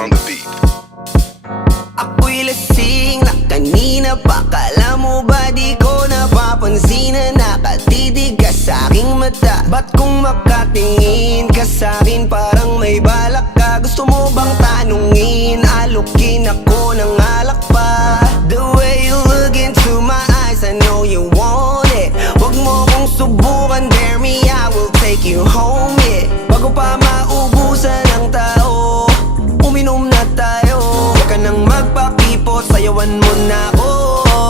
on the beat. Ako'y lasing na kanina pa. Kala mo ba di ko napapansin na nakatitig ka sa'king mata? Ba't kung makatingin ka sa'kin parang may balak ka? Gusto mo bang tanungin? Alukin ako ng alak pa. The way you look into my eyes, I know you want it. Wag mo kong subukan, dare me, I will take you home, yeah. Bago pa maubusan ng tao, uminom na tayo. Huwag ka nang magpakipot, sayawan mo na ako.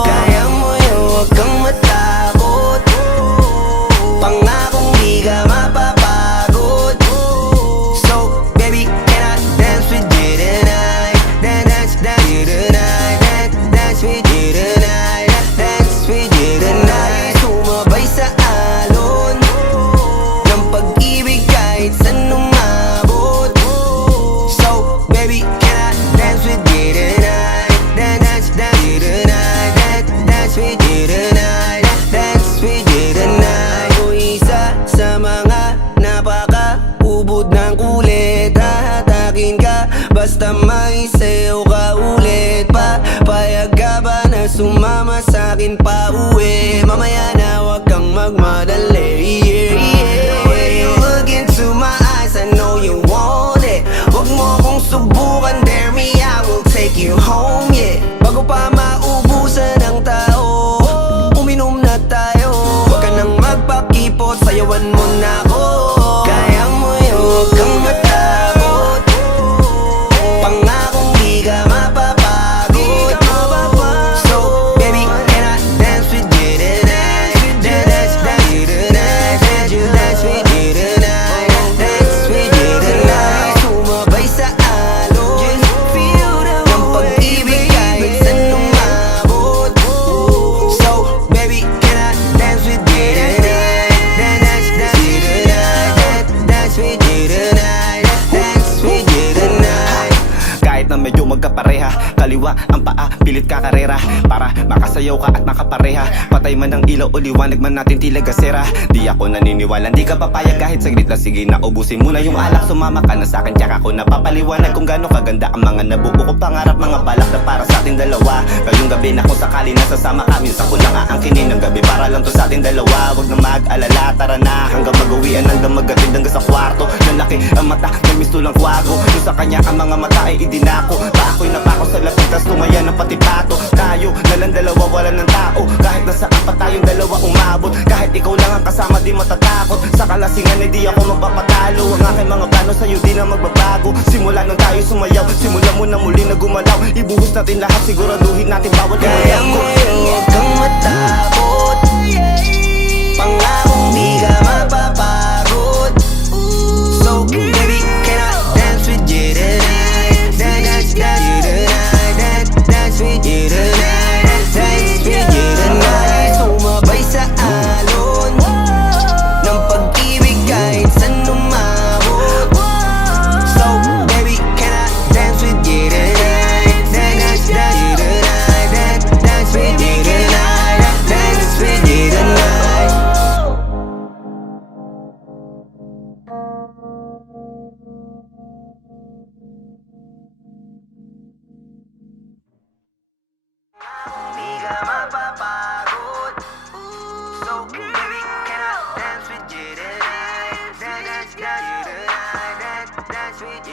Kaya mo yun, huwag kang matakot. Pangakong di ka mapapagod. So, baby, can I dance with you tonight? Dance with you tonight. Dance with you tonight. Dance with you tonight. Sumabay sa alon ng pag-ibig kahit saan umabot. So, baby, can I dance with you tonight? Dance with you tonight. Dance with you tonight. Dance with you tonight. O isa sa mga napaka-ubod ng kulit. Hahatakin ka basta may sayo ka ulit pa. Payag ka ba na sumama sa'kin pa uwi? Mamaya na wag kang magmadali, yeah, yeah. The way you look into my eyes, I know you want it. Wag mo kong subukan, dare me, I will take you home, yeah. Bago pa maubusan ng tao, uminom na tayo. Wag ka nang magpakipot, sayawan mo na ako. Kaya mo yun, wag kang matakot. Pangakong di ka mapapagod. So, baby, can I dance with you tonight? Dance with you tonight. Dance with you tonight. Dance with you tonight. Sumabay sa alon ng pag-ibig kahit saan umabot. So, baby, can I dance with you tonight? Dance with you tonight. Dance with you tonight. Dance with you tonight. Kahit na medyo magkapareha, kaliwa ang paa, pilit ka karera para makasayaw ka at makapareha. Patay man ang ilaw o liwanag man natin tila gasera. Di ako naniniwala, di ka papayag kahit saglit na. Sige na, ubusin mo na yung alak. Sumama ka na sa'kin, tsaka ako napapaliwanag kung gaano kaganda ang mga nabuo kong pangarap. Mga balak na para sa ating dalawa. Ngayong gabi na kung sakali nasasama kami, sa kulang aangkinin ng gabi para lang to sa ating dalawa. Huwag na mag-alala, tara na hanggang mag-uwian, hanggang maggatid hanggang sa kwarto. Lalaki ang mata, may mistulang kwago. Yung sa kanya ang mga mata ay idinako. Ako'y napako sa lapit, tas tumaya ng pati pato. Tayo nalang dalawa, wala ng tao. Kahit nasaan pa tayong dalawa umabot. Kahit ikaw lang ang kasama, di matatakot. Sa kalasingan ay di ako magpapatalo. Ang aking mga plano sa'yo di na magbabago. Simula nang tayo sumayaw, simula mo na muli na gumalaw. Ibuhos natin lahat, siguraduhin natin bawal yung Kaya mo yun, huwag kang matakot. Pangakong di ka mapapagod. So, baby, can I dance with you tonight? Dance with you tonight. Dance with you tonight. Dance with you tonight. Sumabay sa alon ng pag-ibig kahit saan umabot. So, baby, can I dance with you tonight? Dance with you tonight. Dance with you tonight. Dance with you tonight. Di ka mapapagod. So, baby, can I dance with you tonight? Dance with you tonight. Dance with you